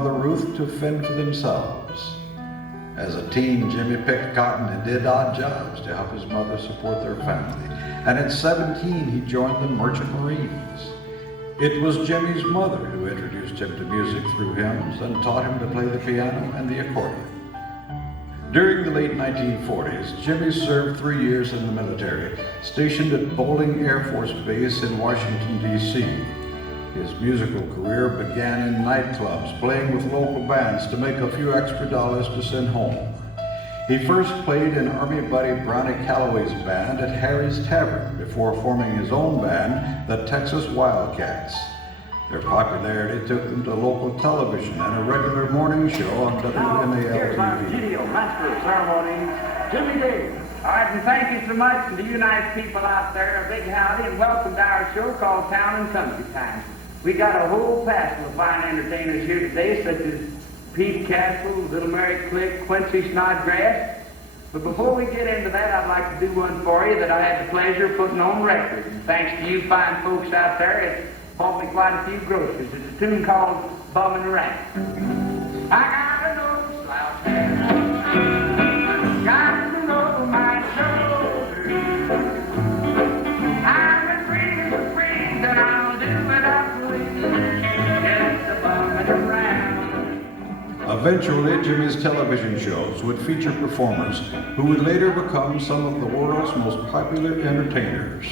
Mother Ruth to fend for themselves. As a teen, Jimmy picked cotton and did odd jobs to help his mother support their family. And at 17, he joined the Merchant Marines. It was Jimmy's mother who introduced him to music through hymns and taught him to play the piano and the accordion. During the late 1940s, Jimmy served 3 years in the military, stationed at Bolling Air Force Base in Washington, D.C. His musical career began in nightclubs, playing with local bands to make a few extra dollars to send home. He first played in Army buddy Brownie Calloway's band at Harry's Tavern before forming his own band, the Texas Wildcats. Their popularity took them to local television and a regular morning show on Here's our WMAL-TV. video master of ceremonies, Jimmy Davis. All right, and thank you so much, and to you nice people out there, a big howdy, and welcome to our show called Town and Country Time. We got a whole cast of fine entertainers here today, such as Pete Castle, Little Mary Click, Quincy Snodgrass. But before we get into that, I'd like to do one for you that I had the pleasure of putting on record. And thanks to you fine folks out there, it bought me quite a few groceries. It's a tune called Bum and Rank. I got a no slouch hat, got a roll on my shoulder. I'm as free as a breeze, and I'll do it up for you. Just a bumming around. Eventually, Jimmy's television shows would feature performers who would later become some of the world's most popular entertainers.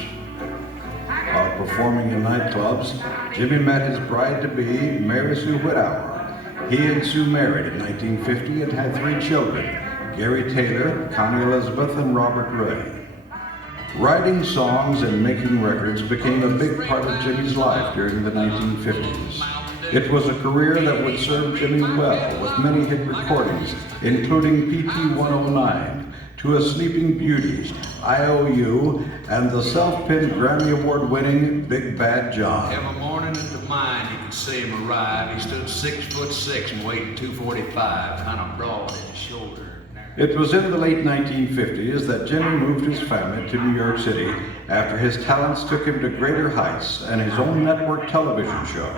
While performing in nightclubs, Jimmy met his bride-to-be, Mary Sue Whithour. He and Sue married in 1950 and had 3 children, Gary Taylor, Connie Elizabeth, and Robert Ray. Writing songs and making records became a big part of Jimmy's life during the 1950s. It was a career that would serve Jimmy well, with many hit recordings, including PT 109, To a Sleeping Beauty, IOU, and the self-penned Grammy Award-winning Big Bad John. Every morning at the mine, you could see him arrive. He stood 6'6" and weighed 245, kind of broad in his shoulder. It was in the late 1950s that Jimmy moved his family to New York City after his talents took him to greater heights and his own network television show.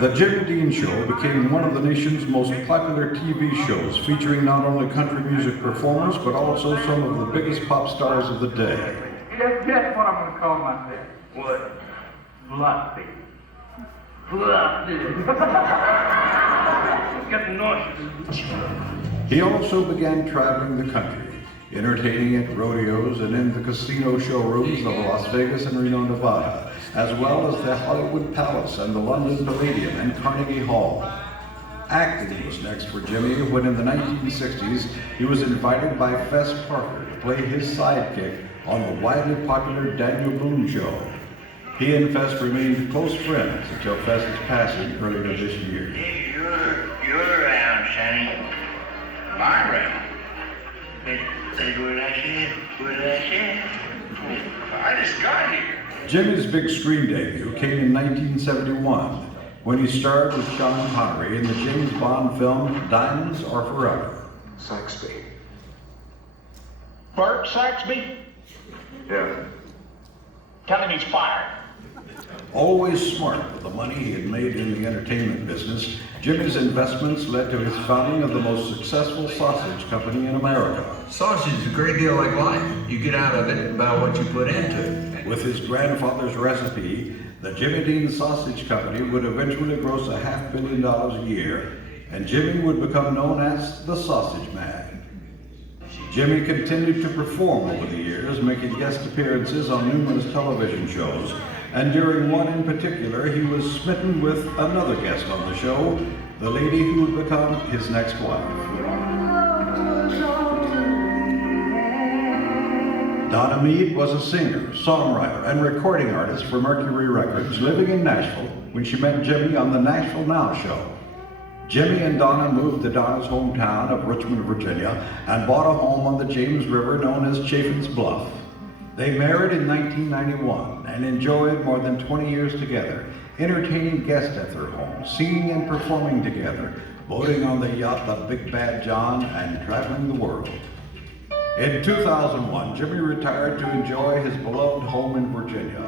The Jimmy Dean Show became one of the nation's most popular TV shows, featuring not only country music performers, but also some of the biggest pop stars of the day. Guess what I'm going to call myself? What? Fluffy. Fluffy. Get the noise. He also began traveling the country, entertaining at rodeos and in the casino showrooms of Las Vegas and Reno, Nevada, as well as the Hollywood Palace and the London Palladium and Carnegie Hall. Acting was next for Jimmy when in the 1960s he was invited by Fess Parker to play his sidekick on the widely popular Daniel Boone Show. He and Fess remained close friends until Fess's passing earlier this year. You're around, Sonny. I'm around. Say what I said, what I said. I just got here. Jimmy's big screen debut came in 1971 when he starred with Sean Connery in the James Bond film Diamonds Are Forever. Saxby. Bert Saxby? Yeah. Tell him he's fired. Always smart with the money he had made in the entertainment business, Jimmy's investments led to his founding of the most successful sausage company in America. Sausage is a great deal like life. You get out of it about what you put into it. With his grandfather's recipe, the Jimmy Dean Sausage Company would eventually gross $500 million a year, and Jimmy would become known as the Sausage Man. Jimmy continued to perform over the years, making guest appearances on numerous television shows, and during one in particular, he was smitten with another guest on the show, the lady who would become his next wife. Donna Meade was a singer, songwriter, and recording artist for Mercury Records, living in Nashville when she met Jimmy on the Nashville Now show. Jimmy and Donna moved to Donna's hometown of Richmond, Virginia, and bought a home on the James River known as Chaffin's Bluff. They married in 1991 and enjoyed more than 20 years together, entertaining guests at their home, singing and performing together, boating on the yacht the Big Bad John, and traveling the world. In 2001, Jimmy retired to enjoy his beloved home in Virginia.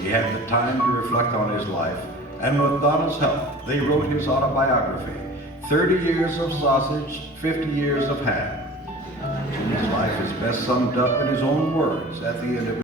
He had the time to reflect on his life, and with Donna's help, they wrote his autobiography, 30 Years of Sausage, 50 Years of Ham. Jimmy's life is best summed up in his own words at the end of